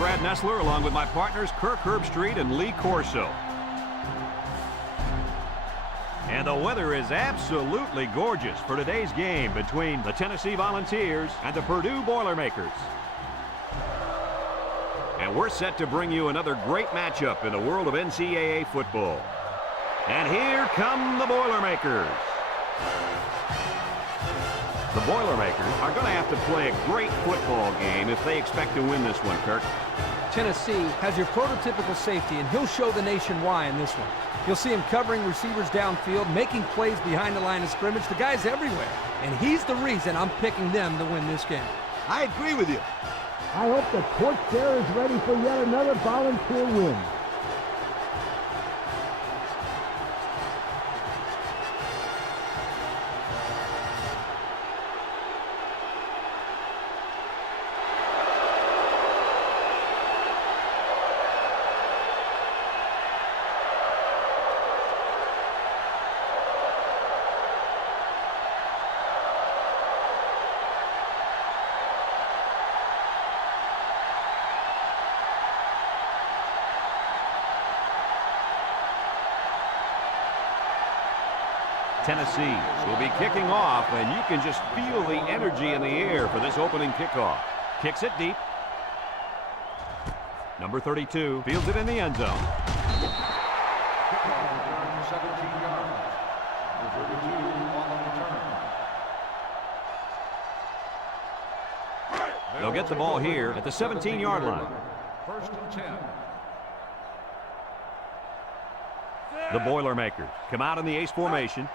Brad Nessler, along with my partners Kirk Herbstreit and Lee Corso. And the weather is absolutely gorgeous for today's game between the Tennessee Volunteers and the Purdue Boilermakers. And we're set to bring you another great matchup in the world of NCAA football. And here come the Boilermakers. The Boilermakers are going to have to play a great football game if they expect to win this one, Kirk. Tennessee has your prototypical safety, and he'll show the nation why in this one. You'll see him covering receivers downfield, making plays behind the line of scrimmage. The guy's everywhere, and he's the reason I'm picking them to win this game. I agree with you. I hope the coach there is ready for yet another volunteer win. Tennessee will be kicking off, and you can just feel the energy in the air for this opening kickoff. Kicks it deep. Number 32 fields it in the end zone. They'll get the ball here at the 17-yard line. First and 10. The Boilermakers come out in the ace formation.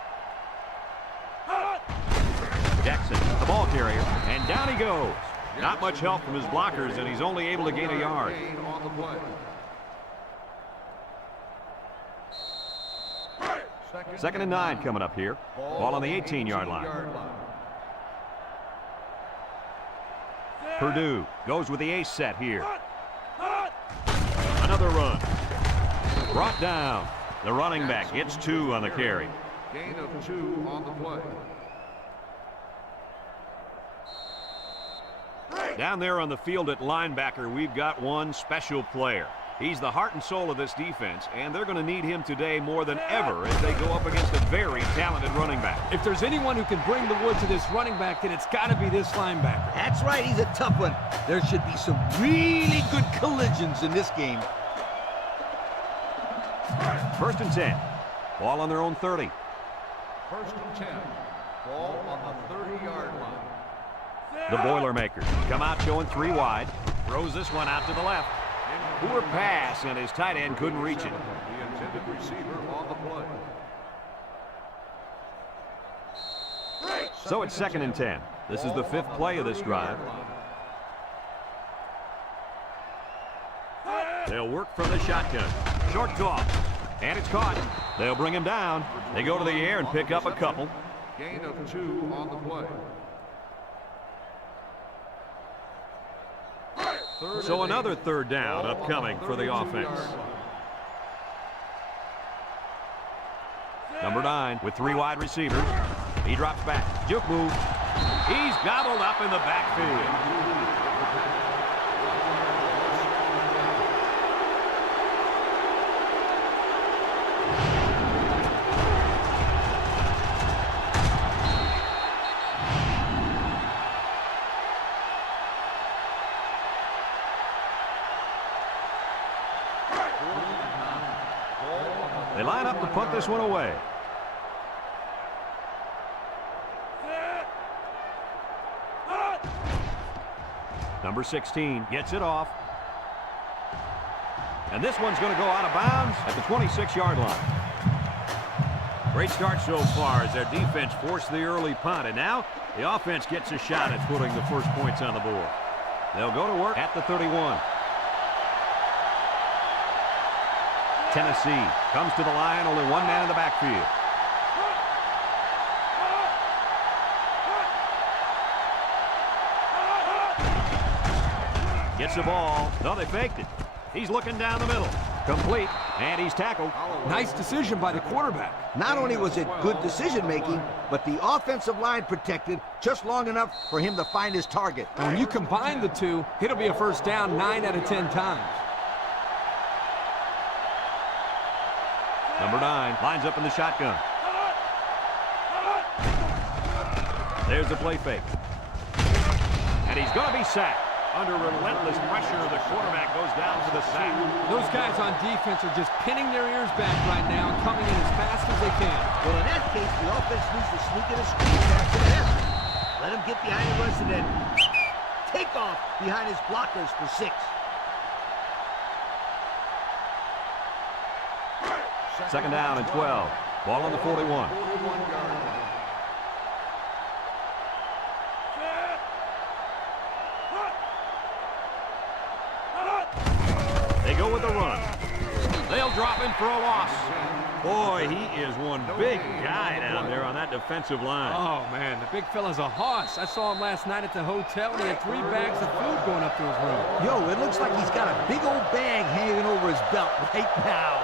Jackson, the ball carrier, and down he goes. Not much help from his blockers, and he's only able to gain a yard. Second and 9 coming up here. Ball on the 18-yard line. Purdue goes with the ace set here. Another run. Brought down. The running back gets 2 on the carry. Gain of 2 on the play. Down there on the field at linebacker, we've got one special player. He's the heart and soul of this defense, and they're going to need him today more than ever as they go up against a very talented running back. If there's anyone who can bring the wood to this running back, then it's got to be this linebacker. That's right, he's a tough one. There should be some really good collisions in this game. First and 10. Ball on their own 30. First and 10. Ball on the 30-yard line. The Boilermakers come out showing 3 wide. Throws this one out to the left. Poor pass, and his tight end couldn't reach it. The intended receiver on the play. So it's second and 10. This is the 5th play of this drive. They'll work from the shotgun. Short toss. And it's caught. They'll bring him down. They go to the air and pick up a couple. Gain of 2 on the play. So another third down upcoming for the offense. Number 9 with 3 wide receivers. He drops back. Juke move. He's gobbled up in the backfield. They line up to punt this one away. Number 16 gets it off. And this one's going to go out of bounds at the 26-yard line. Great start so far as their defense forced the early punt. And now the offense gets a shot at putting the first points on the board. They'll go to work at the 31. Tennessee comes to the line, only 1 man in the backfield. Gets the ball. No, they faked it. He's looking down the middle. Complete, and he's tackled. Nice decision by the quarterback. Not only was it good decision-making, but the offensive line protected just long enough for him to find his target. And when you combine the two, it'll be a first down 9 out of 10 times. Number 9 lines up in the shotgun. There's the play fake. And he's going to be sacked. Under relentless pressure, the quarterback goes down for the sack. Those guys on defense are just pinning their ears back right now and coming in as fast as they can. Well, in that case, the offense needs to sneak in a screen pass to the end. Let him get behind the rush and then take off behind his blockers for 6. Second down and 12. Ball on the 41. They go with the run. They'll drop him for a loss. Boy, he is one big guy down there on that defensive line. Oh, man, the big fella's a hoss. I saw him last night at the hotel, and he had 3 bags of food going up to his room. Yo, it looks like he's got a big old bag hanging over his belt right now.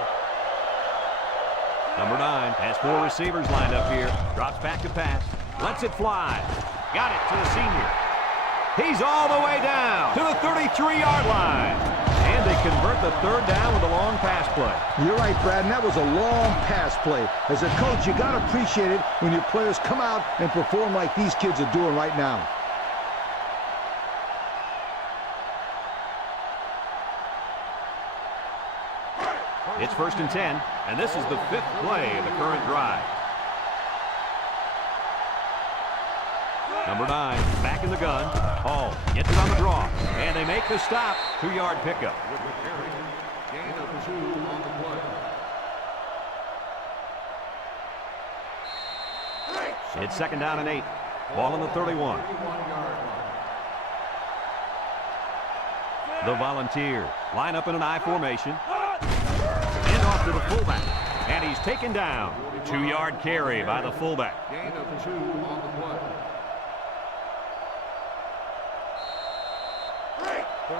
Number 9 has 4 receivers lined up here. Drops back to pass. Lets it fly. Got it to the senior. He's all the way down to the 33-yard line. And they convert the third down with a long pass play. You're right, Brad, and that was a long pass play. As a coach, you got to appreciate it when your players come out and perform like these kids are doing right now. It's 1st and 10, and this is the 5th play of the current drive. Number 9, back in the gun. Hall gets it on the draw, and they make the stop. 2-yard pickup. With the carry, gain of 2 on the play. It's 2nd down and 8. Ball on the 31. The Volunteers line up in an I formation. And off to the fullback. And he's taken down. 2-yard carry by the fullback. Gain of 2 on the play.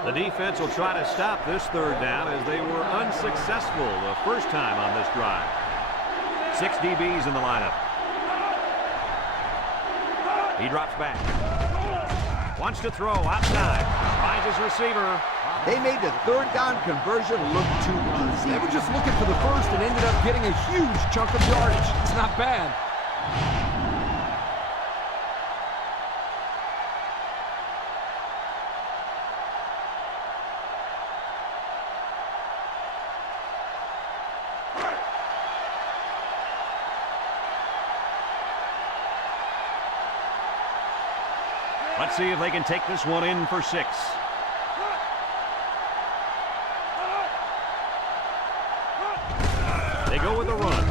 The defense will try to stop this third down as they were unsuccessful the first time on this drive. 6 DBs in the lineup. He drops back. Wants to throw outside. Finds his receiver. They made the third down conversion look too easy. They were just looking for the first and ended up getting a huge chunk of yardage. It's not bad. Let's see if they can take this one in for 6. They go with the run.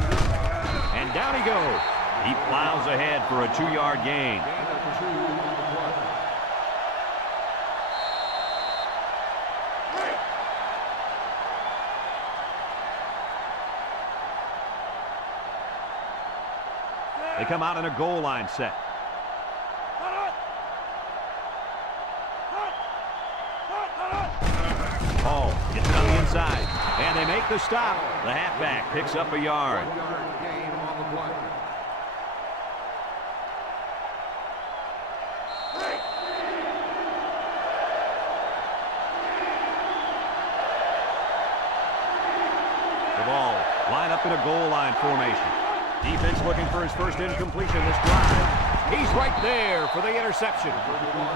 And down he goes. He plows ahead for a 2-yard gain. Gain of 2 on the play. They come out in a goal line set. Hall gets it on the inside. And they make the stop. The halfback picks up a yard. 1-yard gain on the play. The ball line up in a goal line formation. Defense looking for his first incompletion this drive. He's right there for the interception.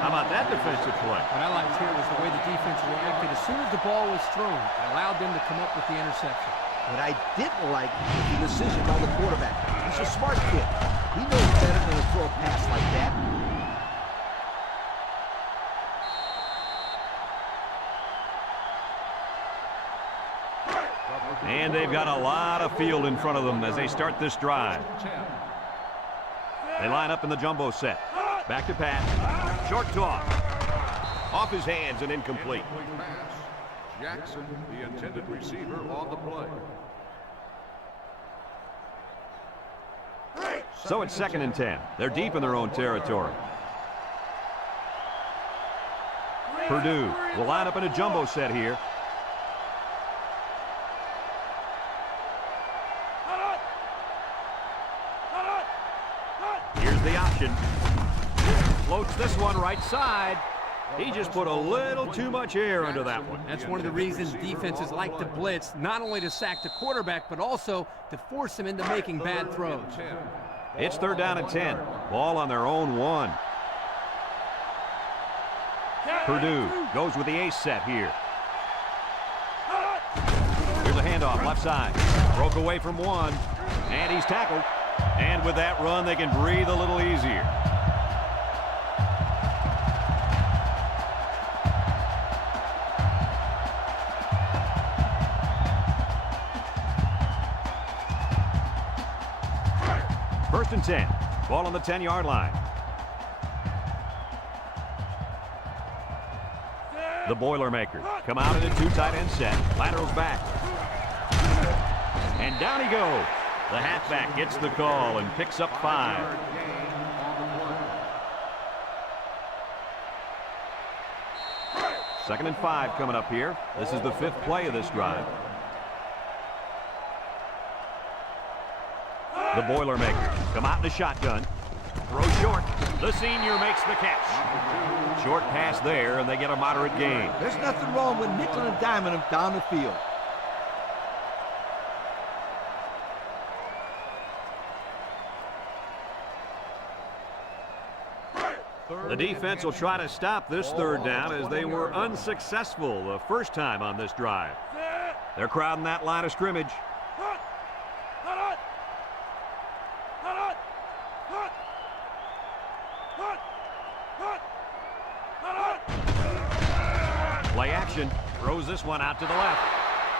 How about that defensive play? What I liked here was the way the defense reacted. As soon as the ball was thrown, it allowed them to come up with the interception. What I didn't like was the decision by the quarterback. He's a smart kid. He knows better than to throw a pass like that. And they've got a lot of field in front of them as they start this drive. 10. They line up in the jumbo set. Back to pass. Short toss. Off his hands and incomplete. Incomplete pass. Jackson, the intended receiver, on the play. So it's 2nd and 10. They're deep in their own territory. Purdue will line up in a jumbo set here. the option. Floats this one right side. He just put a little too much air under that one. That's one of the reasons defenses like to blitz, not only to sack the quarterback, but also to force him into making bad throws. It's 3rd down and 10. Ball on their own 1. Purdue goes with the ace set here. Here's a handoff left side. Broke away from 1. And he's tackled. And with that run, they can breathe a little easier. First and 10. Ball on the 10-yard line. The Boilermakers come out in a 2 tight end set. Laterals back. And down he goes. The halfback gets the call and picks up 5. Second and 5 coming up here. This is the 5th play of this drive. The Boilermakers come out in the shotgun. Throw short. The senior makes the catch. Short pass there, and they get a moderate gain. There's nothing wrong with nickel and diming him down the field. The defense will try to stop this 3rd down as they were unsuccessful the first time on this drive. They're crowding that line of scrimmage. Play action. Throws this one out to the left.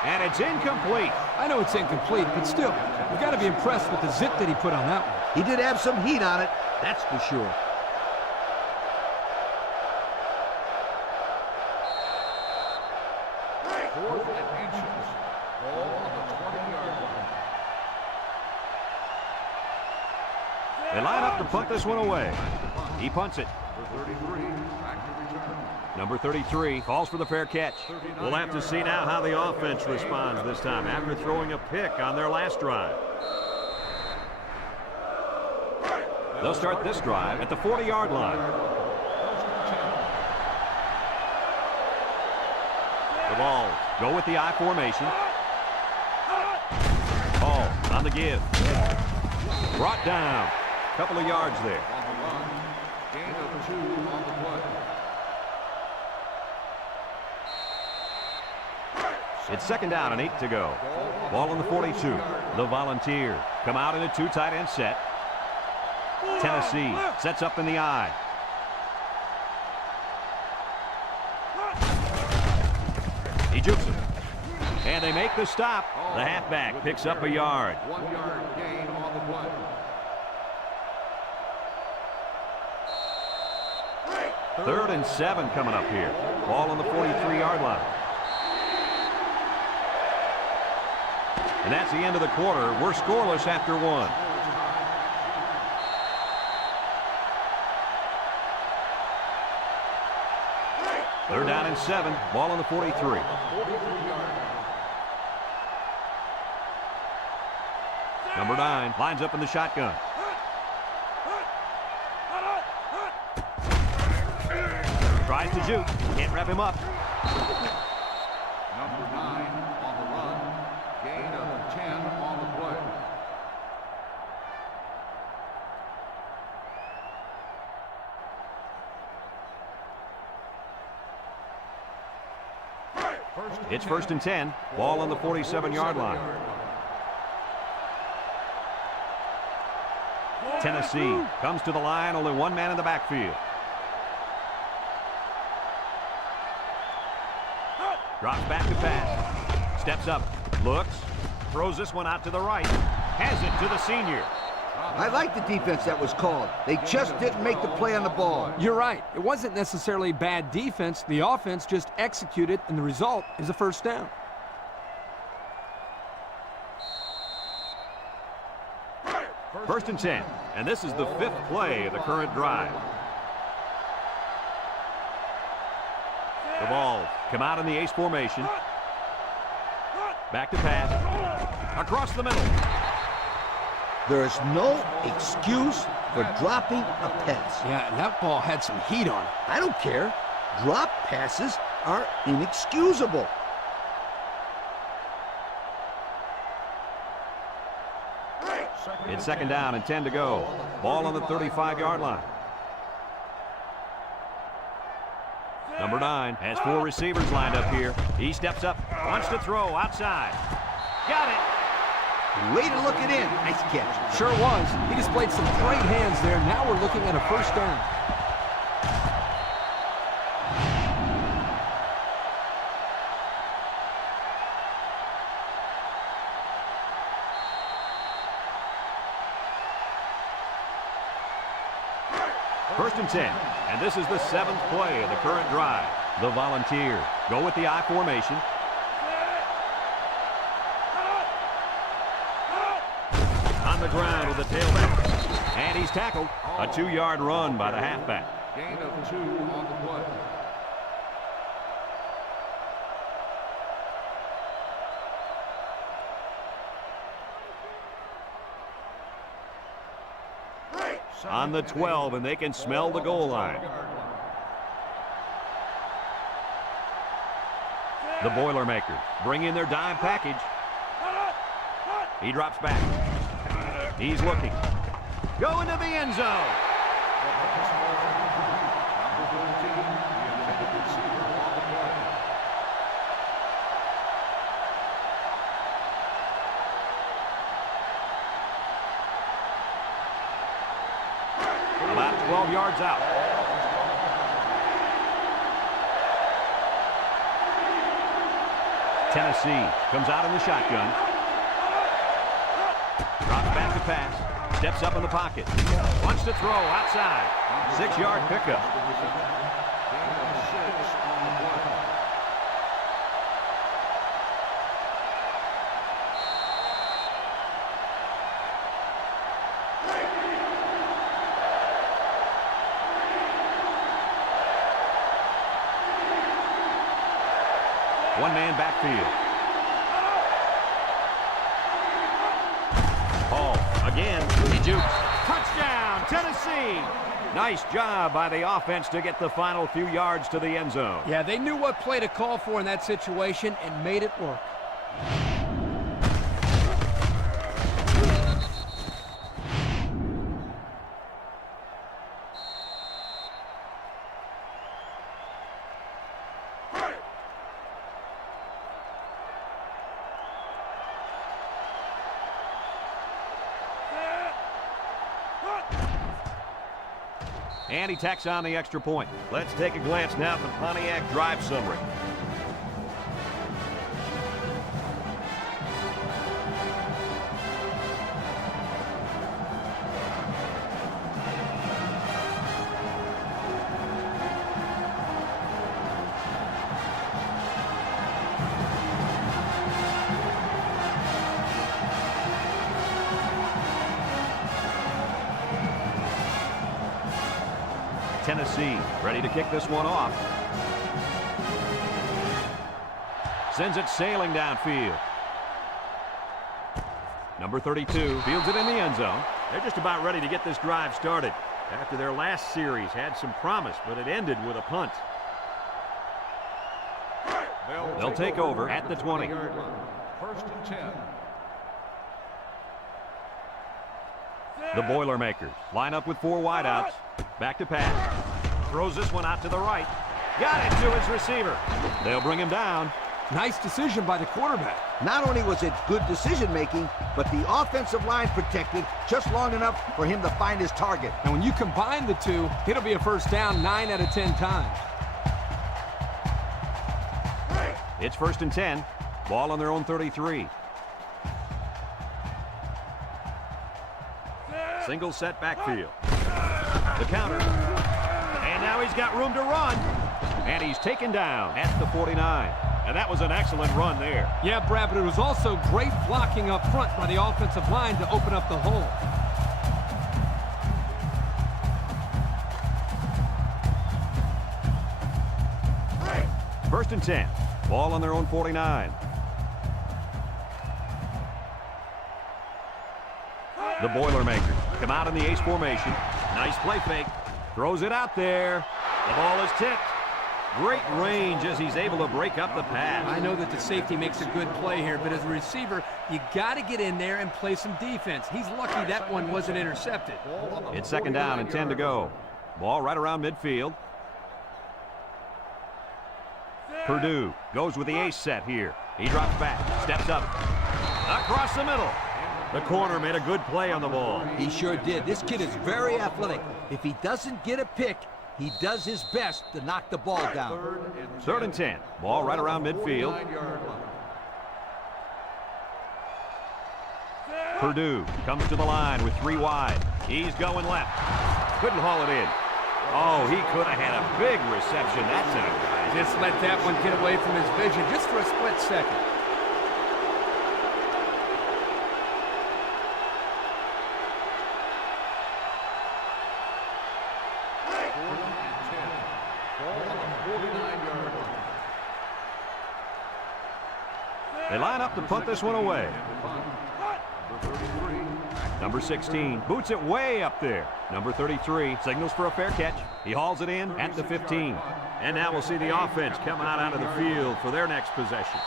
And it's incomplete. I know it's incomplete, but still, you've got to be impressed with the zip that he put on that one. He did have some heat on it, that's for sure. They line up to punt this one away. He punts it. Number 33 calls for the fair catch. We'll have to see now how the offense responds this time after throwing a pick on their last drive. They'll start this drive at the 40-yard line. The Vols go with the I formation. Ball on the give. Brought down. Couple of yards there. Gain of 2 on the play. It's 2nd down and 8 to go. Ball on the 42. The Volunteers come out in a 2 tight end set. Tennessee sets up in the I. He jukes him. And they make the stop. The halfback picks up a yard. 1-yard gain on the play. Third and 7 coming up here. Ball on the 43-yard line. And that's the end of the quarter. We're scoreless after 1. Third down and 7. Ball on the 43. Number 9 lines up in the shotgun. Tries to juke. Can't wrap him up. Number 9 on the run. Gain of 10 on the play. It's 1st and 10. Ball on the 47-yard line. Tennessee comes to the line. Only one man in the backfield. Drops back to pass. Steps up. Looks. Throws this one out to the right. Has it to the senior. I like the defense that was called. They just didn't make the play on the ball. You're right. It wasn't necessarily bad defense. The offense just executed, and the result is a 1st down. First and 10. And this is the 5th play of the current drive. The Vols come out in the ace formation. Back to pass. Across the middle. There is no excuse for dropping a pass. Yeah, and that ball had some heat on it. I don't care. Drop passes are inexcusable. It's second down and 10 to go. Ball on the 35-yard line. Number 9 has 4 receivers lined up here. He steps up, wants to throw outside. Got it. Way to look it in. Nice catch. Sure was. He displayed some great hands there. Now we're looking at a first down. First and 10, and this is the 7th play of the current drive. The Volunteers go with the I formation. On the ground with the tailback, and he's tackled. A 2-yard run by the halfback. Gain of 2 on the play. On the 12, and they can smell the goal line. The Boilermakers bring in their dime package. He drops back. He's looking. Going to the end zone. About 12 yards out. Tennessee comes out in the shotgun. Drops back to pass. Steps up in the pocket. Wants to throw outside. 6-yard pickup. One-man backfield. Hall again. He jukes. Touchdown, Tennessee! Nice job by the offense to get the final few yards to the end zone. Yeah, they knew what play to call for in that situation and made it work. And he tacks on the extra point. Let's take a glance now at the Pontiac drive summary. Tennessee ready to kick this one off. Sends it sailing downfield. Number 32 fields it in the end zone. They're just about ready to get this drive started. After their last series had some promise, but it ended with a punt. They'll take over at the 20. First and 10. The Boilermakers line up with 4 wideouts. Back to pass. Throws this one out to the right. Got it to his receiver. They'll bring him down. Nice decision by the quarterback. Not only was it good decision-making, but the offensive line protected just long enough for him to find his target. And when you combine the two, it'll be a first down 9 out of 10 times. It's first and 10. Ball on their own 33. Single set backfield. The counter. And now he's got room to run. And he's taken down at the 49. And that was an excellent run there. Yeah, Brad, but it was also great blocking up front by the offensive line to open up the hole. First and 10. Ball on their own 49. The Boilermakers come out in the ace formation. Nice play fake. Throws it out there. The ball is tipped. Great range as he's able to break up the pass. I know that the safety makes a good play here, but as a receiver, you got to get in there and play some defense. He's lucky that one wasn't intercepted. It's second down and 10 to go. Ball right around midfield. Purdue goes with the ace set here. He drops back, steps up, across the middle. The corner made a good play on the ball. He sure did. This kid is very athletic. If he doesn't get a pick, he does his best to knock the ball down. Third and 10. Ball right around midfield. Purdue comes to the line with 3 wide. He's going left. Couldn't haul it in. Oh, he could have had a big reception that time, guys. Just let that one get away from his vision just for a split second. They line up to punt this one away. Number 16 boots it way up there. Number 33 signals for a fair catch. He hauls it in at the 15. And now we'll see the offense come out onto the field for their next possession.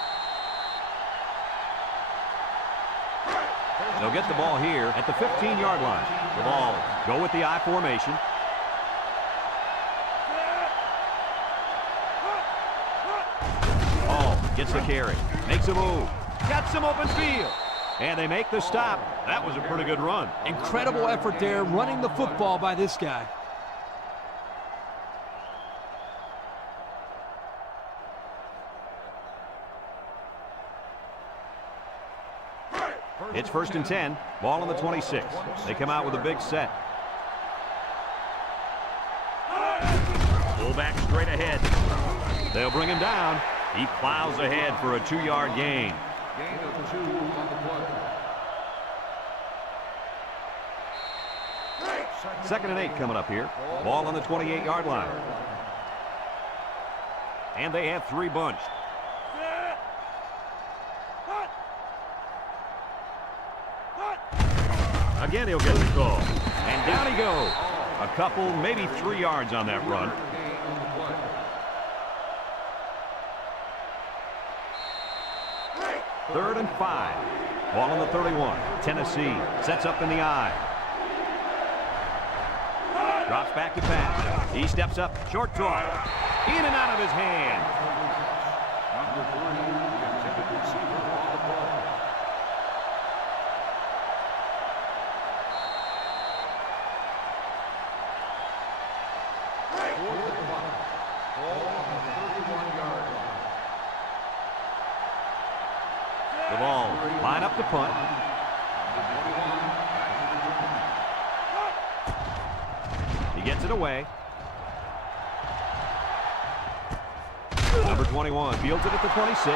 They'll get the ball here at the 15-yard line. The ball go with the I formation. Gets the carry, makes a move, got some open field, and they make the stop. That was a pretty good run. Incredible effort there, running the football by this guy. It's first and 10, ball on the 26. They come out with a big set. Fullback straight ahead. They'll bring him down. He plows ahead for a 2-yard gain. Gain of 2 on the play. Second and 8 coming up here. Ball on the 28-yard line. And they have 3 bunched. Again, he'll get the call. And down he goes. A couple, maybe 3 yards on that run. Third and 5. Ball on the 31. Tennessee sets up in the I. Drops back to pass. He steps up. Short draw. In and out of his hand. Number 3, the intended receiver on the ball. Fourth and 5. Ball on the 31-yard line. The ball line up to punt. He gets it away. Number 21 fields it at the 26.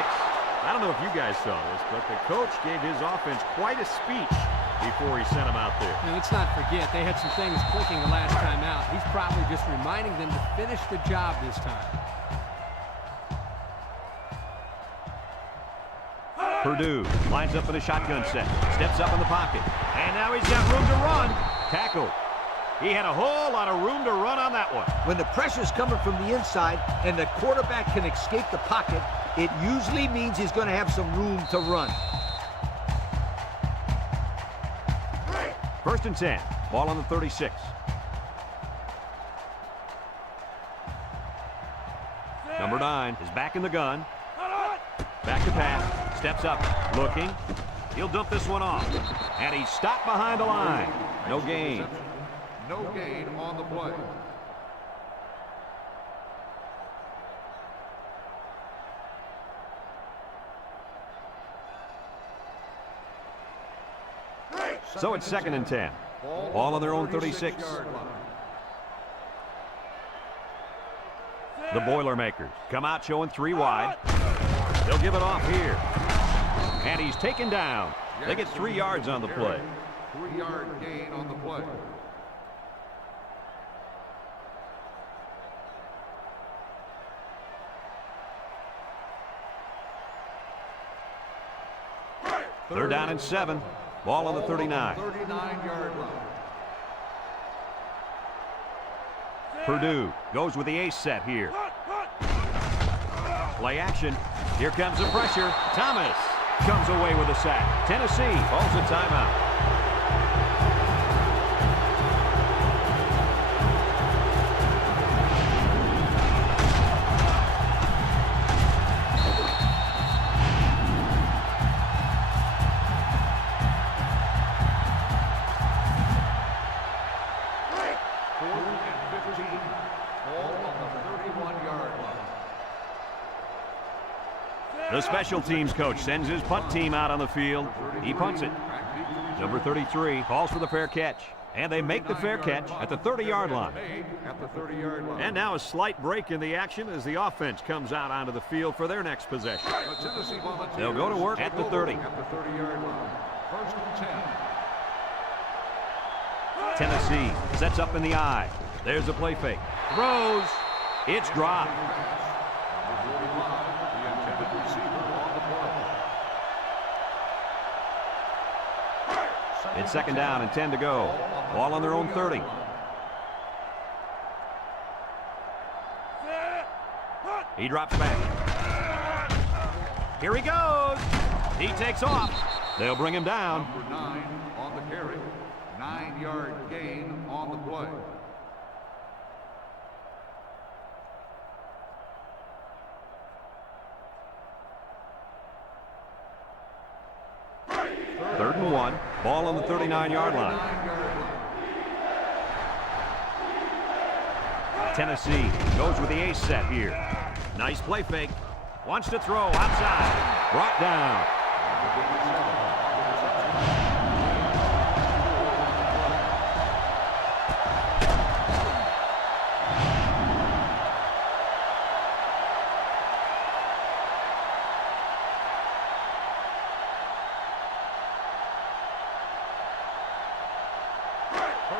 I don't know if you guys saw this, but the coach gave his offense quite a speech before he sent them out there. Now, let's not forget, they had some things clicking the last time out. He's probably just reminding them to finish the job this time. Purdue lines up in a shotgun set, steps up in the pocket, and now he's got room to run. Tackle. He had a whole lot of room to run on that one. When the pressure's coming from the inside and the quarterback can escape the pocket, it usually means he's going to have some room to run. First and 10. Ball on the 36. Number 9 is back in the gun. Back to pass. Steps up. Looking. He'll dump this one off. And he's stopped behind the line. No gain. No gain on the play. So it's second and 10. Ball on their own 36. The Boilermakers come out showing 3 wide. They'll give it off here. And he's taken down. They get 3 yards on the play. 3-yard gain on the play. They're down and 7. Ball on the 39. 39-yard line. Purdue goes with the ace set here. Play action. Here comes the pressure. Thomas comes away with a sack. Tennessee calls a timeout. The special teams coach sends his punt team out on the field. He punts it. Number 33 calls for the fair catch. And they make the fair catch at the 30-yard line. And now a slight break in the action as the offense comes out onto the field for their next possession. They'll go to work at the 30. First and 10. Tennessee sets up in the I. There's a play fake. Throws. It's dropped. It's second down and 10 to go. Ball on their own 30. He drops back. Here he goes. He takes off. They'll bring him down. Number 9 on the carry. 9-yard gain on the play. Third and 1. Ball on the 39-yard line. Tennessee goes with the ace set here. Nice play fake. Wants to throw outside. Brought down.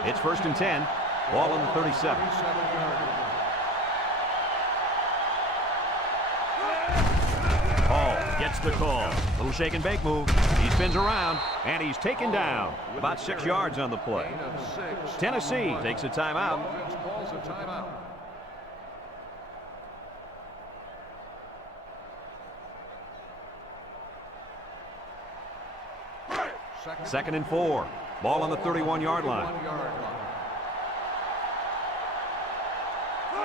It's first and 10. Ball on the 37. Hall gets the call. Little shake and bake move. He spins around, and he's taken down. About 6 yards on the play. Tennessee takes a timeout. Second and 4. Ball on the 31-yard line.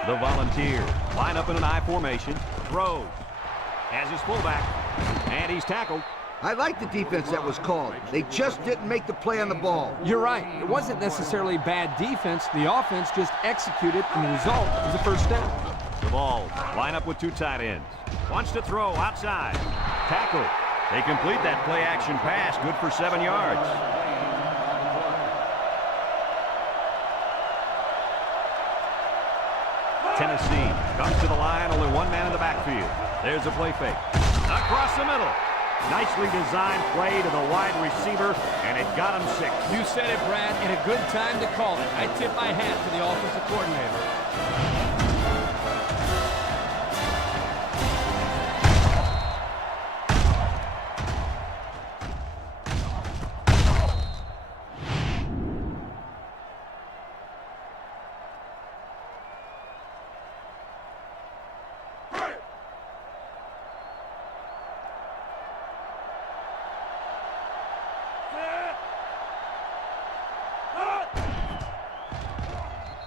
The Volunteers line up in an I formation. Throws. Has his fullback. And he's tackled. I like the defense that was called. They just didn't make the play on the ball. You're right. It wasn't necessarily bad defense. The offense just executed, and the result was a first down. The Vols line up with 2 tight ends. Wants to throw outside. Tackle. They complete that play-action pass. Good for 7 yards. Tennessee comes to the line, only 1 man in the backfield. There's a play fake. Across the middle. Nicely designed play to the wide receiver, and it got him 6. You said it, Brad, and a good time to call it. I tip my hat to the offensive coordinator.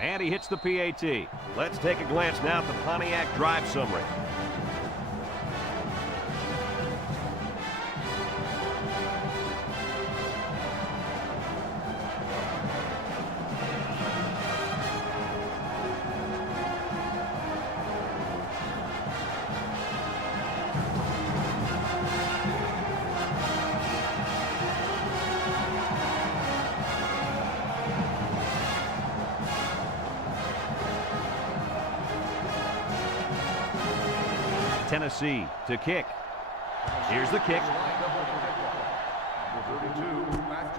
And he hits the PAT. Let's take a glance now at the Pontiac drive summary. Tennessee to kick. Here's the kick.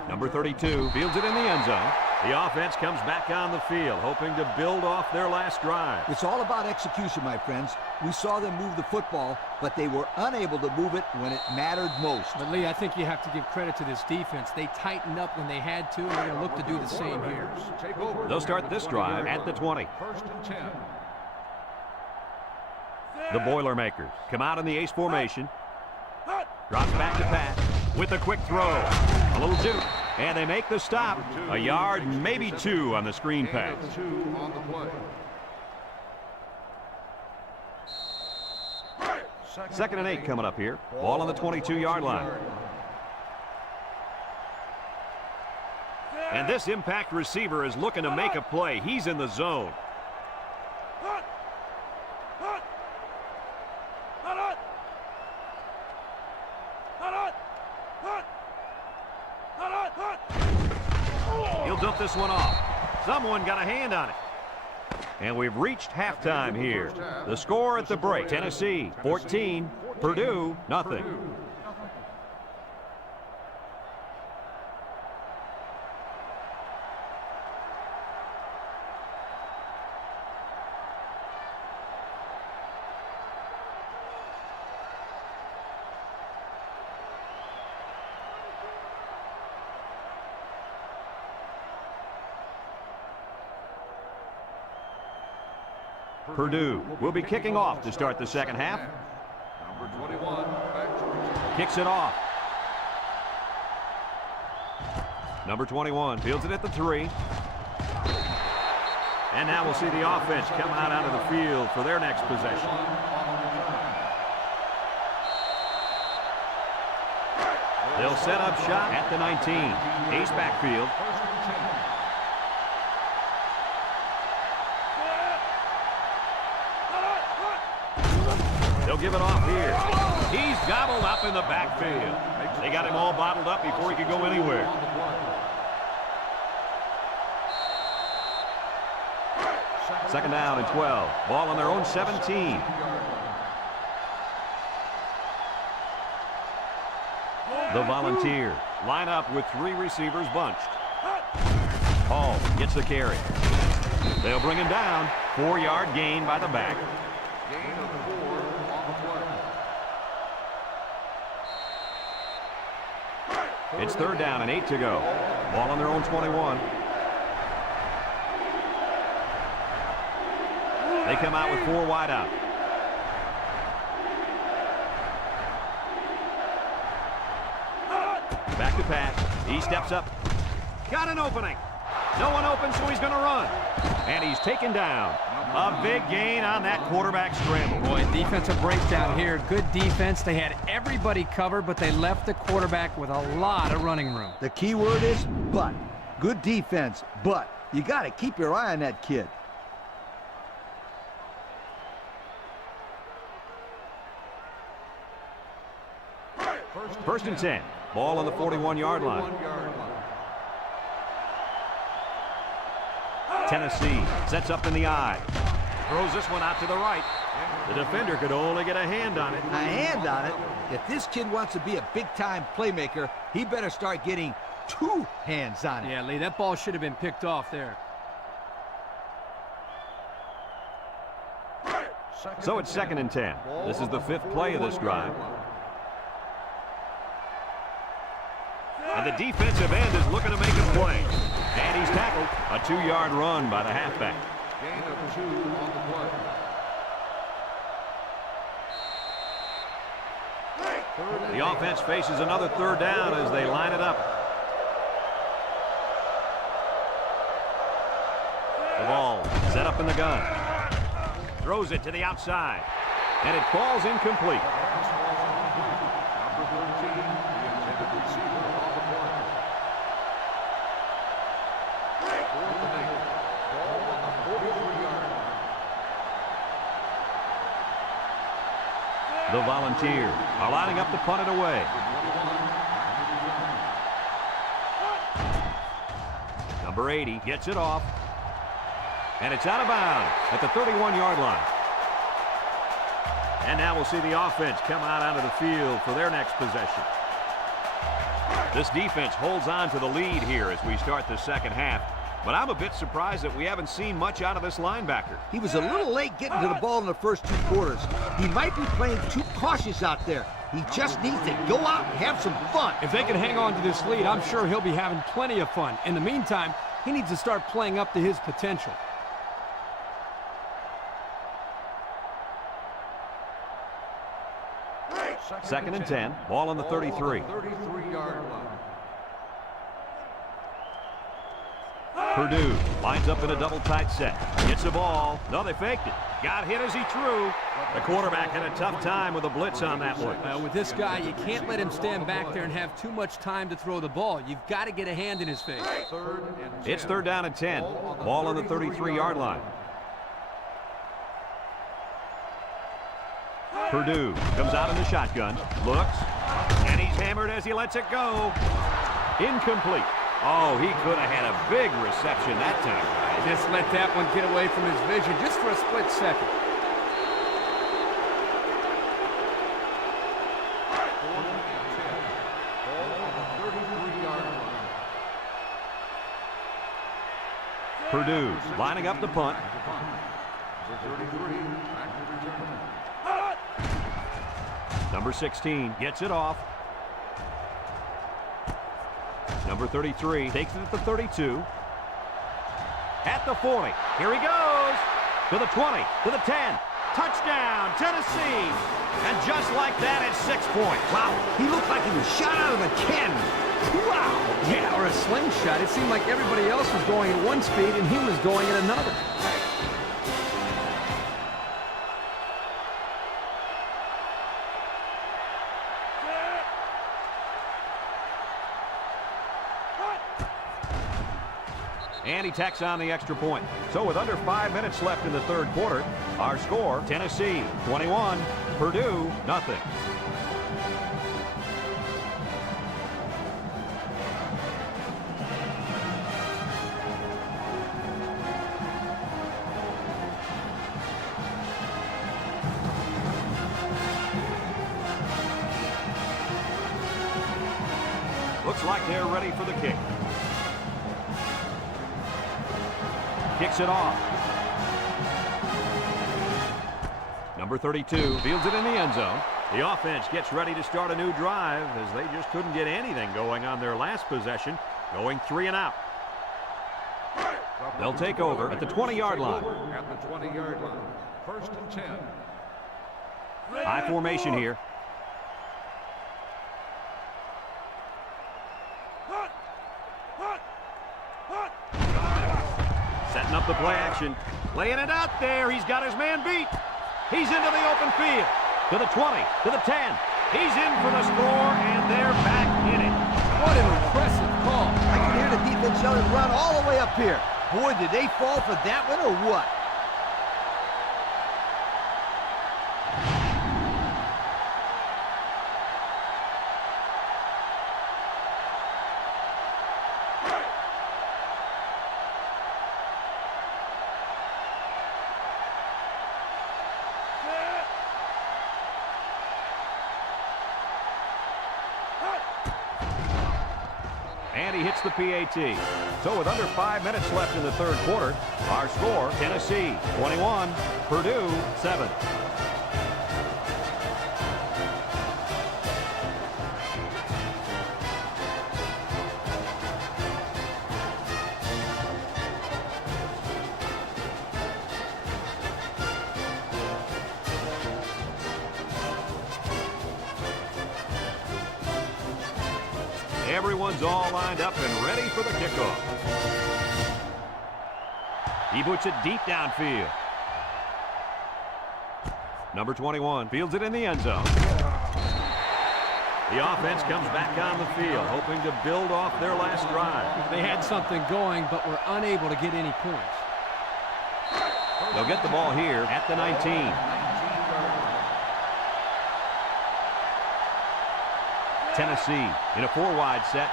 Number 32 fields it in the end zone. The offense comes back on the field, hoping to build off their last drive. It's all about execution, my friends. We saw them move the football, but they were unable to move it when it mattered most. But, Lee, I think you have to give credit to this defense. They tightened up when they had to, and they're going to look to do the same here. They'll start this drive at the 20. First and 10. The Boilermakers come out in the ace formation. Drops back to pass with a quick throw. A little juke. And they make the stop. A yard, maybe two on the screen pass. 2 on the play. Second and 8 coming up here. Ball on the 22-yard line. And this impact receiver is looking to make a play. He's in the zone. He'll dump this one off. Someone got a hand on it. And we've reached halftime here. The score at the break, Tennessee 14, Purdue nothing. Purdue will be kicking off to start the second half. Number 21, back to return. Kicks it off. Number 21 fields it at the 3. And now we'll see the offense come out onto the field for their next possession. They'll set up shop at the 19. Ace backfield. First and 10. They'll give it off here. He's gobbled up in the backfield. They got him all bottled up before he could go anywhere. Second down and 12. Ball on their own 17. The Volunteers line up with 3 receivers bunched. Hall gets the carry. They'll bring him down. 4-yard gain by the back. Gain of 4 on the play. It's third down and 8 to go. Ball on their own 21. They come out with 4 wide out. Back to pass. He steps up. Got an opening. No one open, so he's going to run. And he's taken down. A big gain on that quarterback scramble. Boy, defensive breakdown here. Good defense. They had everybody covered, but they left the quarterback with a lot of running room. The key word is but. Good defense, but you got to keep your eye on that kid. First and 10. Ball on the 41-yard line. Tennessee sets up in the eye. Throws this one out to the right. The defender could only get a hand on it. A hand on it? If this kid wants to be a big-time playmaker, he better start getting 2 hands on it. Yeah, Lee, that ball should have been picked off there. So it's second and 10. This is the 5th play of this drive. And the defensive end is looking to make a play. And he's tackled. A 2-yard run by the halfback. Gain of 2 on the play. The offense faces another third down as they line it up. The ball set up in the gun. Throws it to the outside. And it falls incomplete. Number 13, the intended receiver on the play. 4th and 8. Ball on the 43-yard line. The Volunteers are lining up to punt it away. Number 80 gets it off. And it's out of bounds at the 31-yard line. And now we'll see the offense come out onto the field for their next possession. This defense holds on to the lead here as we start the second half. But I'm a bit surprised that we haven't seen much out of this linebacker. He was a little late getting to the ball in the first 2 quarters. He might be playing too cautious out there. He just needs to go out and have some fun. If they can hang on to this lead, I'm sure he'll be having plenty of fun. In the meantime, he needs to start playing up to his potential. Second and 10. Ball on the 33. 33-yard line. Purdue lines up in a double tight set. Gets the ball. No, they faked it. Got hit as he threw. The quarterback had a tough time with a blitz on that one. With this guy, you can't let him stand back there and have too much time to throw the ball. You've got to get a hand in his face. It's third down and 10. Ball on the 33-yard line. Purdue comes out in the shotgun. Looks. And he's hammered as he lets it go. Incomplete. Oh, he could have had a big reception that time. Just let that one get away from his vision just for a split second. Purdue lining up the punt. Number 16 gets it off. Number 33 takes it at the 32. At the 40. Here he goes. To the 20. To the 10. Touchdown, Tennessee. And just like that, it's 6 points. Wow, he looked like he was shot out of a cannon. Wow. Yeah, or a slingshot. It seemed like everybody else was going at one speed and he was going at another. And he tacks on the extra point. So with under 5 minutes left in the third quarter, our score, Tennessee 21, Purdue nothing. Looks like they're ready for the kick. Kicks it off. Number 32 fields it in the end zone. The offense gets ready to start a new drive as they just couldn't get anything going on their last possession, going 3 and out. They'll take over at the 20-yard line. At the 20-yard line. First and 10. High formation here. Setting up the play action. Laying it out there. He's got his man beat. He's into the open field. To the 20. To the 10. He's in for the score, and they're back in it. What an impressive call. I can hear the defense yelling, run all the way up here. Boy, did they fall for that one or what? And he hits the PAT. So with under 5 minutes left in the third quarter, our score, Tennessee 21, Purdue 7. Everyone's all lined up and ready for the kickoff. He boots it deep downfield. Number 21 fields it in the end zone. The offense comes back on the field, hoping to build off their last drive. They had something going, but were unable to get any points. They'll get the ball here at the 19. Tennessee in a 4-wide set.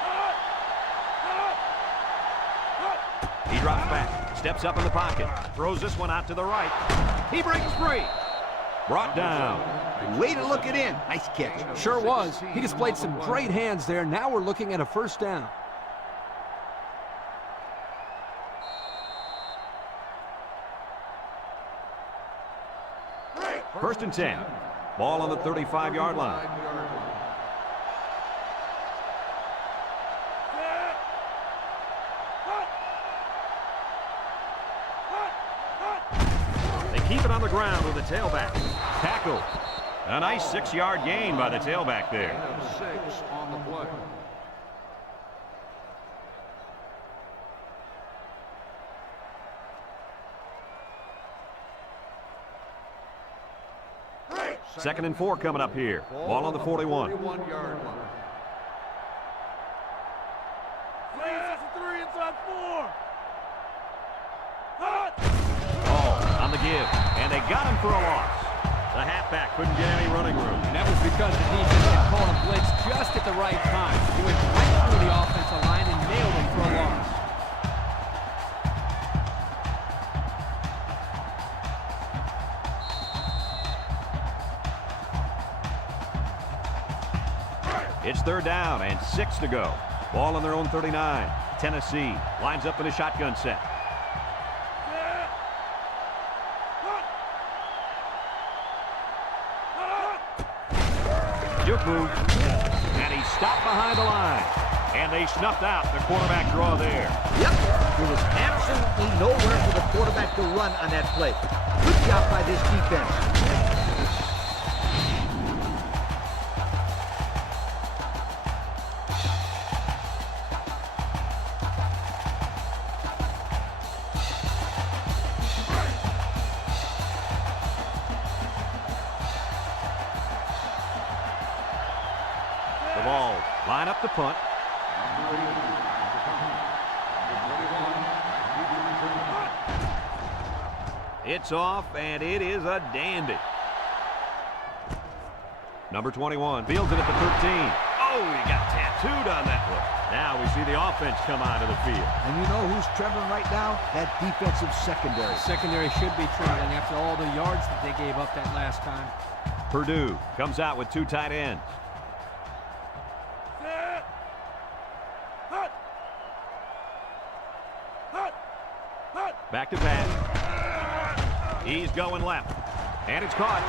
He drops back, steps up in the pocket, throws this one out to the right. He breaks free. brought down. Way to look it in. Nice catch. Sure was. He displayed some great hands there. Now we're looking at a first down. First and 10. Ball on the 35-yard line. They keep it on the ground with the tailback. Tackle. A nice 6-yard gain by the tailback there. 6 on the play. Second and 4 coming up here. Ball on the 41. 41-yard line. Ball on the give, and they got him for a loss. The halfback couldn't get any running room. And that was because the defense had called a blitz just at the right time. He went right through the offensive line and nailed him for a loss. It's third down and 6 to go. Ball on their own 39. Tennessee lines up in a shotgun set. Juke move. And he stopped behind the line. And they snuffed out the quarterback draw there. Yep. There was absolutely nowhere for the quarterback to run on that play. Good job by this defense. The ball, line up the punt. It's off, and it is a dandy. Number 21 fields it at the 13. Oh, he got tattooed on that one. Now we see the offense come out of the field. And you know who's trembling right now? That defensive secondary. Secondary should be trembling after all the yards that they gave up that last time. Purdue comes out with 2 tight ends. Back to pass. He's going left. And it's caught.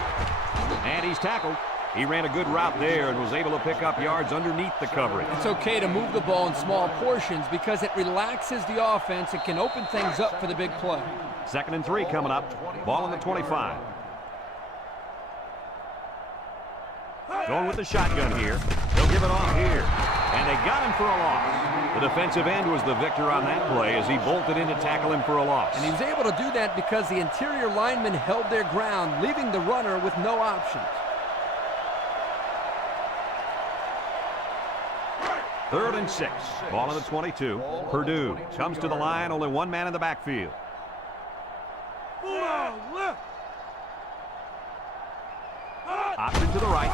And he's tackled. He ran a good route there and was able to pick up yards underneath the coverage. It's okay to move the ball in small portions because it relaxes the offense. It can open things up for the big play. Second and 3 coming up. Ball on the 25. Going with the shotgun here. They'll give it off here. And they got him for a loss. The defensive end was the victor on that play as he bolted in to tackle him for a loss. And he was able to do that because the interior linemen held their ground, leaving the runner with no options. Third and 6. Ball on the 22. Purdue comes to the line. Only one man in the backfield. Option to the right.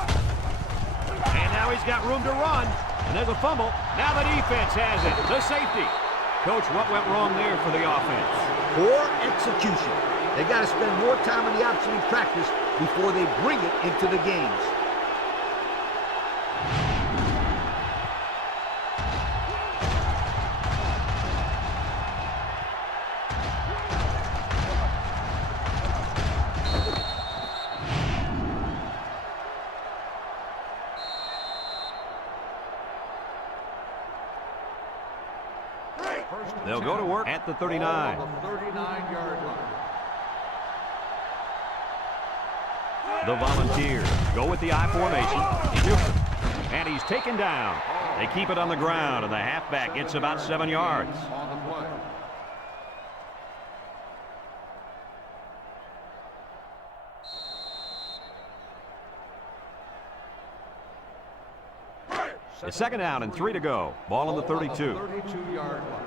And now he's got room to run. And there's a fumble. Now the defense has it. The safety. Coach, what went wrong there for the offense? Poor execution. They got to spend more time on the option in practice before they bring it into the games. They'll go to work at the 39. On the 39-yard line. The Volunteers go with the I formation. He jukes him. And he's taken down. They keep it on the ground, and the halfback gets about 7 yards. On the play. It's second down and 3 to go. Ball on the 32. 32-yard line.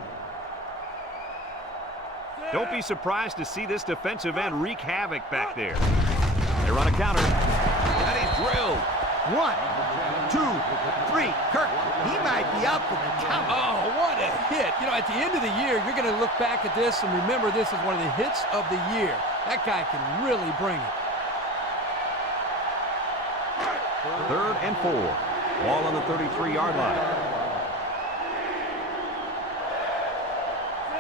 Don't be surprised to see this defensive end wreak havoc back there. They run a counter. And he's drilled. 1, 2, 3. Kirk, he might be out for the count. Oh, what a hit. You know, at the end of the year, you're going to look back at this and remember this is one of the hits of the year. That guy can really bring it. 3rd and 4. Ball on the 33-yard line.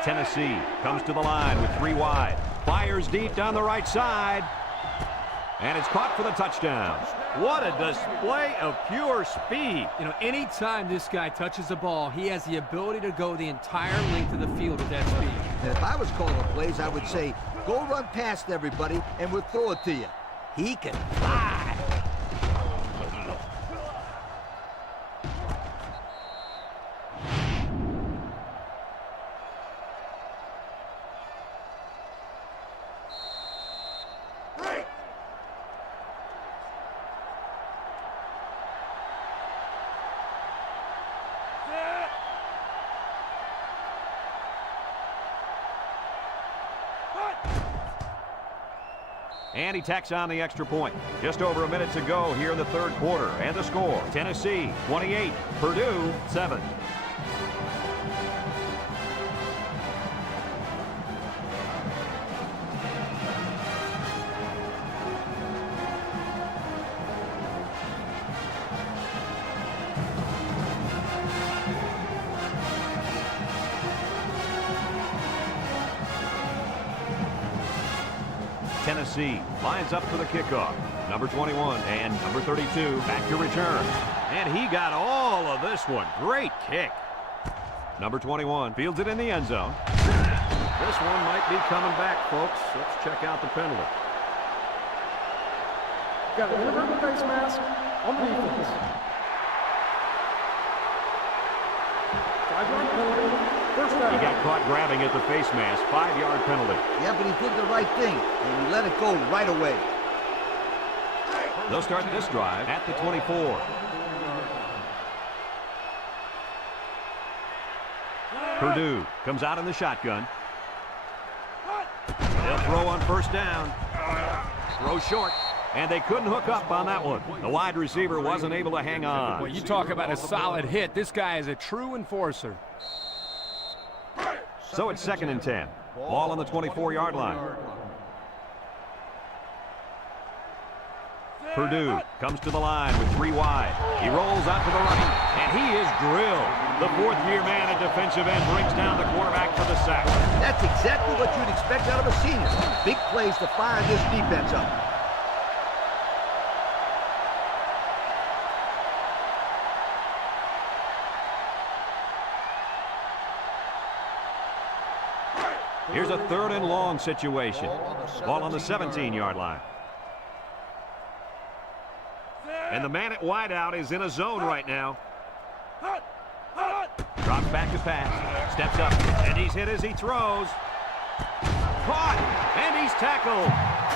Tennessee comes to the line with 3 wide. Fires deep down the right side. And it's caught for the touchdown. What a display of pure speed. You know, anytime this guy touches the ball, he has the ability to go the entire length of the field with that speed. And if I was calling plays, I would say, go run past everybody and we'll throw it to you. He can fly. And he tacks on the extra point. Just over a minute to go here in the 3rd quarter. And the score, Tennessee 28, Purdue 7. Tennessee lines up for the kickoff. Number 21 and number 32 back to return. And he got all of this one. Great kick. Number 21 fields it in the end zone. This one might be coming back, folks. Let's check out the penalty. Got an inadvertent face mask on the defense. 5-yard penalty. First down. He got caught grabbing at the face mask. 5-yard penalty. Yeah, but he did the right thing, and he let it go right away. They'll start this drive at the 24. Purdue comes out in the shotgun. They'll throw on first down. Throw short. And they couldn't hook up on that one. The wide receiver wasn't able to hang on. Well, you talk about a solid hit. This guy is a true enforcer. So it's 2nd and 10. Ball on the 24-yard line. Purdue comes to the line with 3 wide. He rolls out to the right, and he is drilled. The 4th-year man at defensive end brings down the quarterback for the sack. That's exactly what you'd expect out of a senior. Big plays to fire this defense up. Here's a 3rd and long situation. Ball on the 17-yard line. And the man at wideout is in a zone right now. Drops back to pass. Steps up. And he's hit as he throws. Caught. And he's tackled.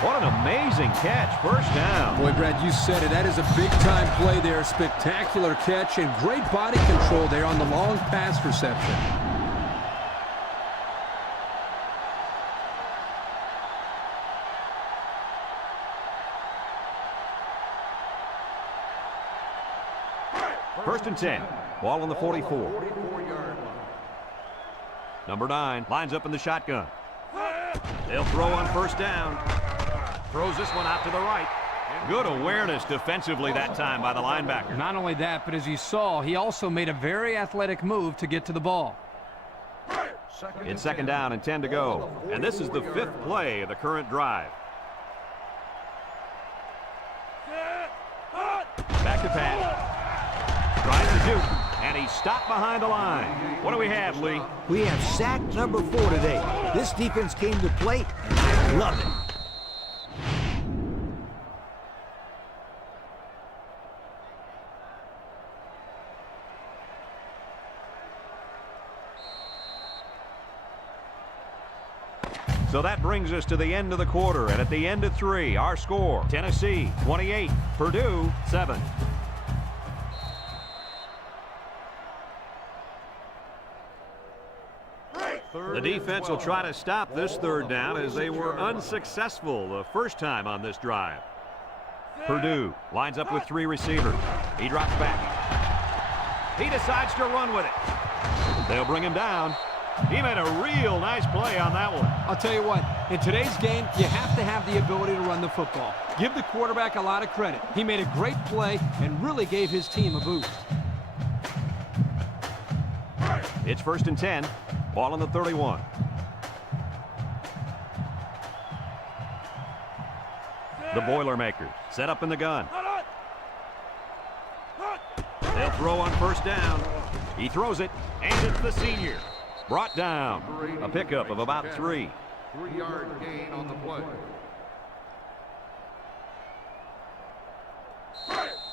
What an amazing catch. First down. Boy, Brad, you said it. That is a big-time play there. Spectacular catch and great body control there on the long pass reception. First and 10. Ball on the 44. Number 9 lines up in the shotgun. They'll throw on first down. Throws this one out to the right. Good awareness defensively that time by the linebacker. Not only that, but as you saw, he also made a very athletic move to get to the ball. It's 2nd down and 10 to go. And this is the 5th play of the current drive. Back to pass. Tries to shoot, and he's stopped behind the line. What do we have, Lee? We have sack number 4 today. This defense came to play, and I love it. So that brings us to the end of the quarter, and at the end of 3, our score, Tennessee 28, Purdue 7. The defense will try to stop this 3rd down as they were unsuccessful the first time on this drive. Purdue lines up with 3 receivers. He drops back. He decides to run with it. They'll bring him down. He made a real nice play on that one. I'll tell you what, In today's game, you have to have the ability to run the football. Give the quarterback a lot of credit. He made a great play and really gave his team a boost. It's 1st and 10. Ball on the 31. The Boilermakers set up in the gun. They'll throw on 1st down. He throws it, and it's the senior. Brought down. A pickup of about 3. 3-yard gain on the play.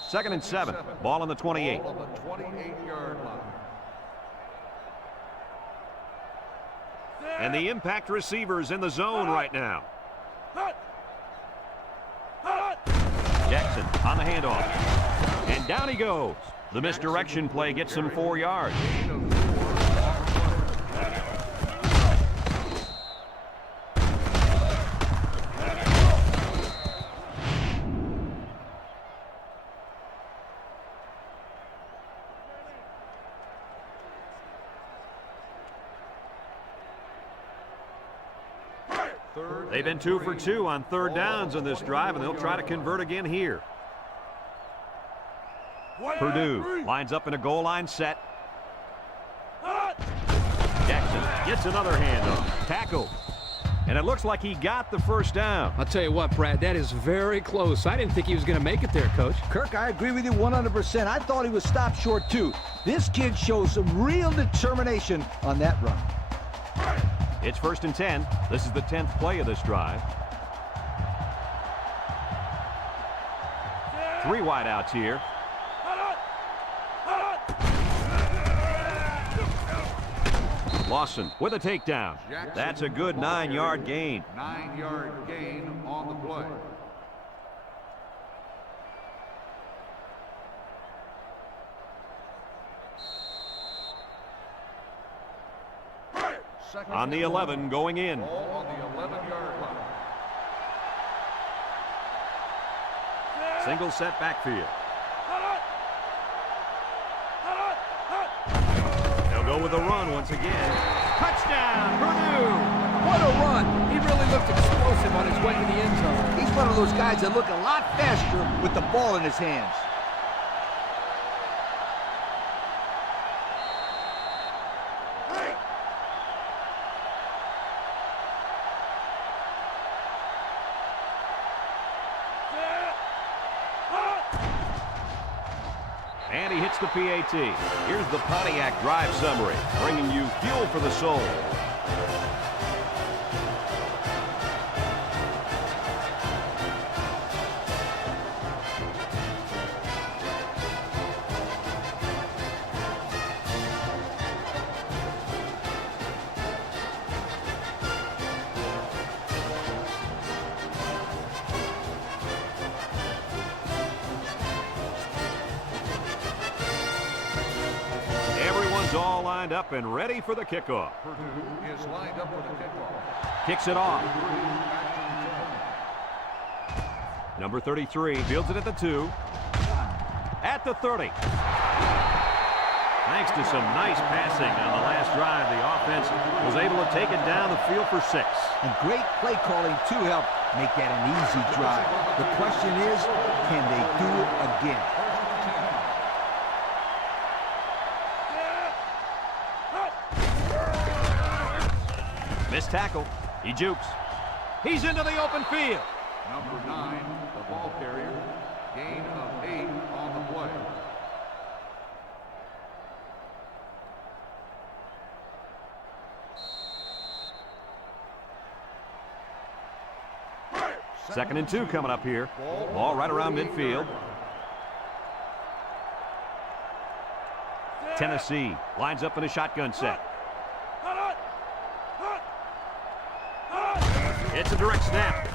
2nd and 7. Ball on the 28. Ball on the 28-yard line. And the impact receiver's in the zone right now. Jackson on the handoff. And down he goes. The misdirection play gets him 4 yards. They've been 2 for 2 on 3rd downs on this drive, and they'll try to convert again here. Purdue lines up in a goal line set. Jackson gets another handoff. Tackle. And it looks like he got the 1st down. I'll tell you what, Brad, that is very close. I didn't think he was going to make it there, Coach. Kirk, I agree with you 100%. I thought he was stopped short, too. This kid shows some real determination on that run. It's 1st and 10. This is the 10th play of this drive. 3 wideouts here. Lawson with a takedown. That's a good 9-yard gain. 9-yard gain on the play. On the 11 going in. Ball on the 11-yard line. Single set backfield. They'll go with a run once again. Touchdown, Purdue! What a run! He really looked explosive on his way to the end zone. He's one of those guys that look a lot faster with the ball in his hands. And he hits the PAT. Here's the Pontiac drive summary, bringing you fuel for the soul. All lined up and ready for the kickoff. Purdue is lined up for the kickoff. Kicks it off. Number 33 fields it at the 2. At the 30. Thanks to some nice passing on the last drive, the offense was able to take it down the field for 6. And great play calling to help make that an easy drive. The question is, can they do it again? Missed tackle. He jukes. He's into the open field. Number 9, the ball carrier. Gain of 8 on the play. Second and 2 coming up here. Ball right around midfield. Tennessee lines up in a shotgun set. It's a direct snap.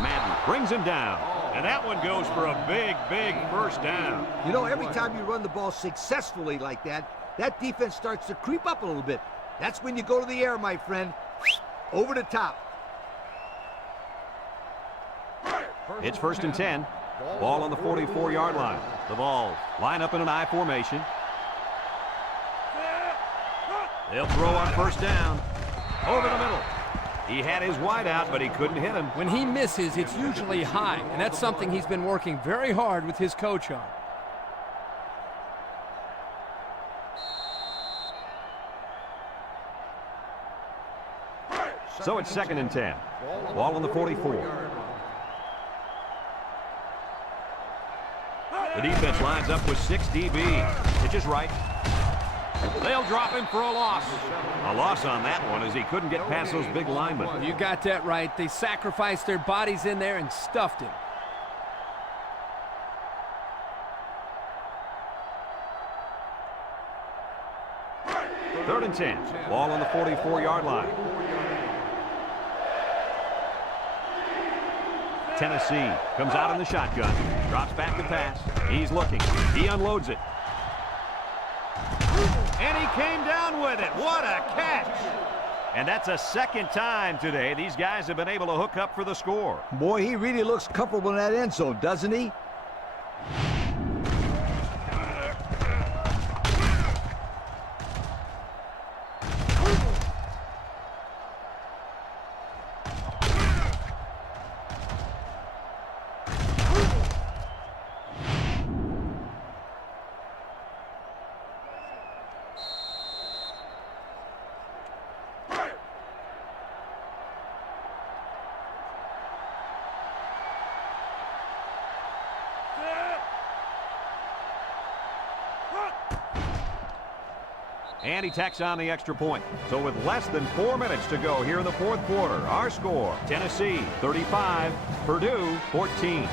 Madden brings him down. And that one goes for a big, big 1st down. You know, every time you run the ball successfully like that, that defense starts to creep up a little bit. That's when you go to the air, my friend. Over the top. It's 1st and 10. Ball on the 44-yard line. The Vols line up in an I formation. They'll throw on 1st down. Over the middle. He had his wide out, but he couldn't hit him. When he misses, it's usually high, and that's something he's been working very hard with his coach on. So it's 2nd and 10. Ball on the 44. The defense lines up with 6 DB. Pitches right. They'll drop him for a loss. A loss on that one as he couldn't get past those big linemen. You got that right. They sacrificed their bodies in there and stuffed him. Third and 10. Ball on the 44-yard line. Tennessee comes out in the shotgun. Drops back to pass. He's looking. He unloads it. And he came down with it. What a catch. And that's a second time today these guys have been able to hook up for the score. Boy, he really looks comfortable in that end zone, doesn't he? And he tacks on the extra point. So with less than 4 minutes to go here in the fourth quarter, our score, Tennessee 35, Purdue 14.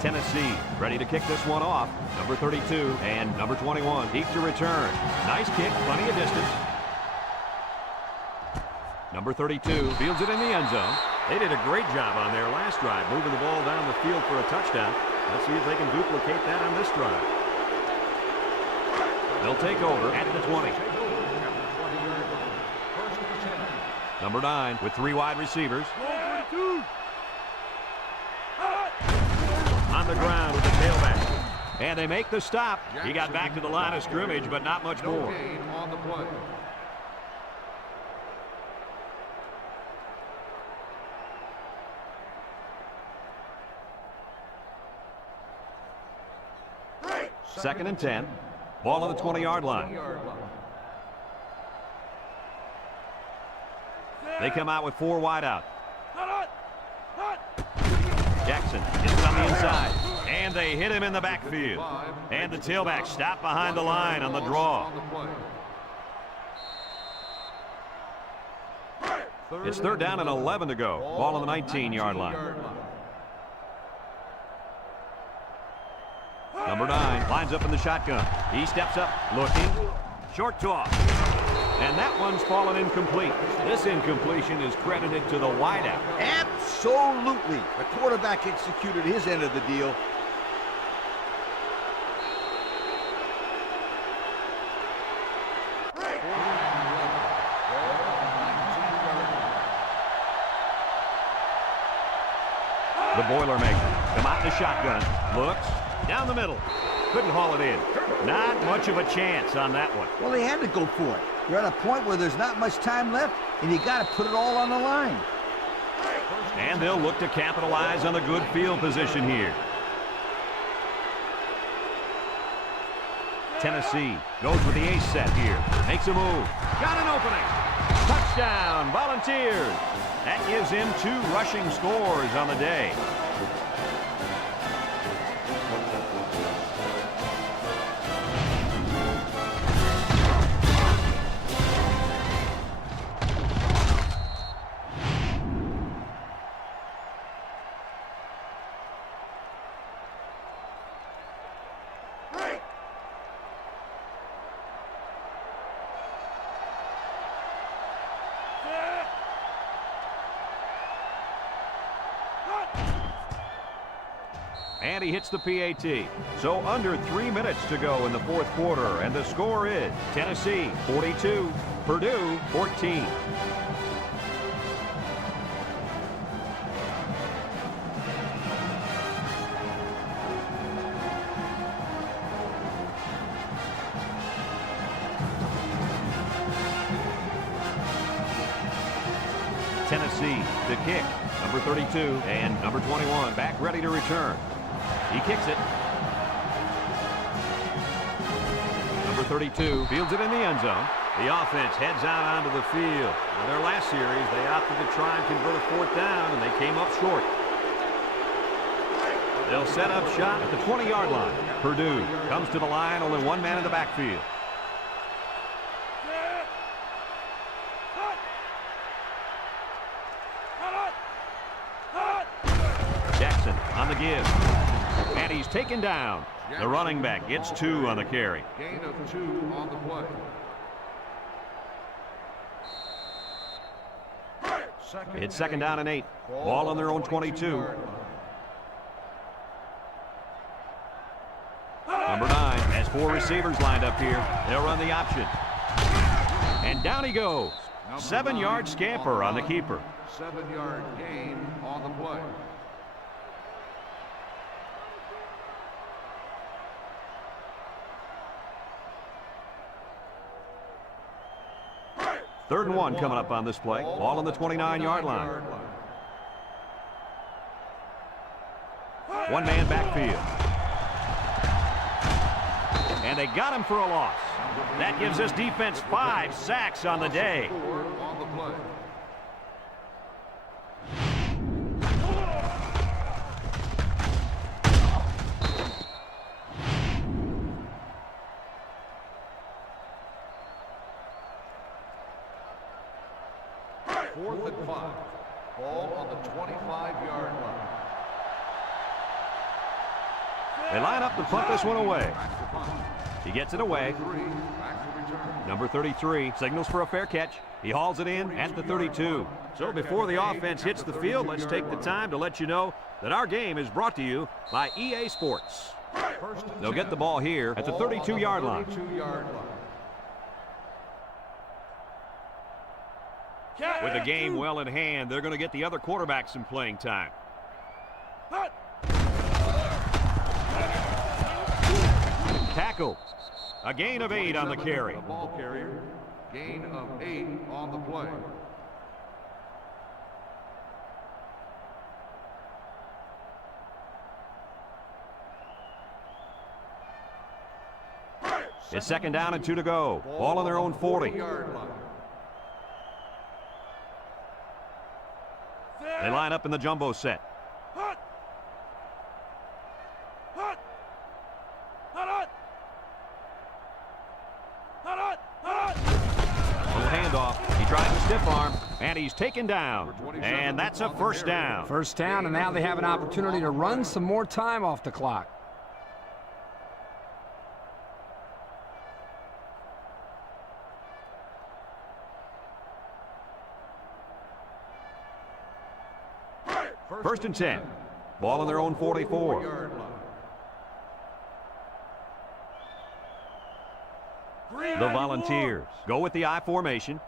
Tennessee ready to kick this one off. Number 32 and number 21 deep to return. Nice kick, plenty of distance. Number 32 fields it in the end zone. They did a great job on their last drive, moving the ball down the field for a touchdown. Let's see if they can duplicate that on this drive. They'll take over at the 20. Number 9 with 3 wide receivers. On the ground with the tailback. And they make the stop. He got back to the line of scrimmage, but not much more. On the play. Second and 10. Ball on the 20-yard line. They come out with 4 wide out. Jackson gets it on the inside. And they hit him in the backfield. And the tailback stopped behind the line on the draw. It's 3rd down and 11 to go. Ball on the 19-yard line. Number 9 lines up in the shotgun. He steps up, looking. Short toss. And that one's fallen incomplete. This incompletion is credited to the wideout. Absolutely. The quarterback executed his end of the deal. The Boilermaker come out in the shotgun. Looks down the middle. Couldn't haul it in. Not much of a chance on that one. Well, they had to go for it. You're at a point where there's not much time left, and you got to put it all on the line. And they'll look to capitalize on the good field position here. Tennessee goes with the ace set here. Makes a move. Got an opening. Touchdown, Volunteers. That gives him 2 rushing scores on the day. And he hits the PAT. So under 3 minutes to go in the fourth quarter, and the score is Tennessee 42, Purdue 14. Tennessee to kick. Number 32 and number 21 back ready to return. He kicks it. Number 32 fields it in the end zone. The offense heads out onto the field. In their last series, they opted to try and convert a fourth down, and they came up short. They'll set up shot at the 20-yard line. Purdue comes to the line, only one man in the backfield. Jackson on the give. And he's taken down. The running back gets 2 on the carry. Gain of 2 on the play. It's second down and 8. Ball on their own 22. Number 9 has 4 receivers lined up here. They'll run the option. And down he goes. 7-yard scamper on the keeper. 7-yard gain on the play. Third and 1 coming up on this play. Ball on the 29-yard line. One-man backfield. And they got him for a loss. That gives this defense 5 sacks on the day. On the play. Fourth and 5. Ball on the 25-yard line. They line up to punt this one away. He gets it away. Number 33 signals for a fair catch. He hauls it in at the 32. So before the offense hits the field, let's take the time to let you know that our game is brought to you by EA Sports. They'll get the ball here at the 32-yard line. With the game well in hand, they're going to get the other quarterback some playing time. Tackle. A gain of 8 on the carry. The ball carrier. Gain of 8 on the play. It's second down and 2 to go. Ball on their own 40. They line up in the jumbo set. Little handoff. He tries to stiff arm, and he's taken down. And that's a first down. First down, and now they have an opportunity to run some more time off the clock. First and 10. Ball on their own 44. The Volunteers go with the I formation.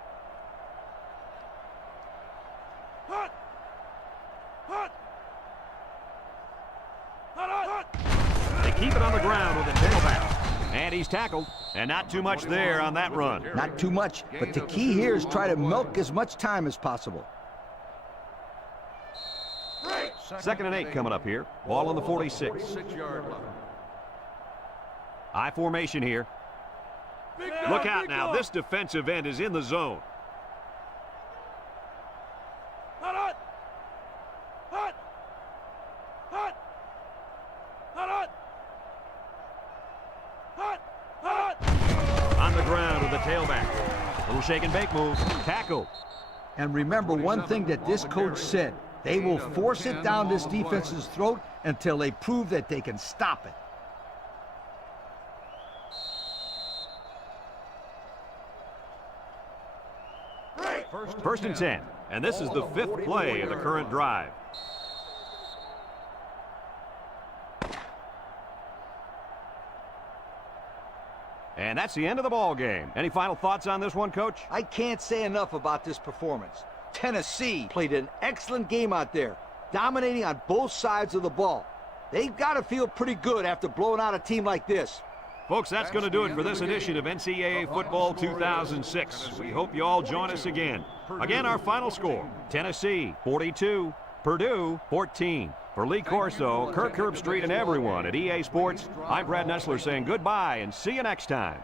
They keep it on the ground with a tailback. And he's tackled. And not too much there on that run. Not too much, but the key here is try to milk as much time as possible. Second and 8 coming up here. Ball on the 46. I formation here. Look out now. This defensive end is in the zone. On the ground with the tailback. Little shake and bake move. Tackle. And remember one thing that this coach said. They will force it down this defense's throat until they prove that they can stop it. First and 10. And this is the 5th play of the current drive. And that's the end of the ball game. Any final thoughts on this one, Coach? I can't say enough about this performance. Tennessee played an excellent game out there, dominating on both sides of the ball. They've got to feel pretty good after blowing out a team like this. Folks, that's going to do it for this edition of NCAA Football 2006. We hope you all join us again. Again, our final score, Tennessee 42, Purdue 14. For Lee Corso, Kirk Herbstreit, and everyone at EA Sports, I'm Brad Nessler saying goodbye and see you next time.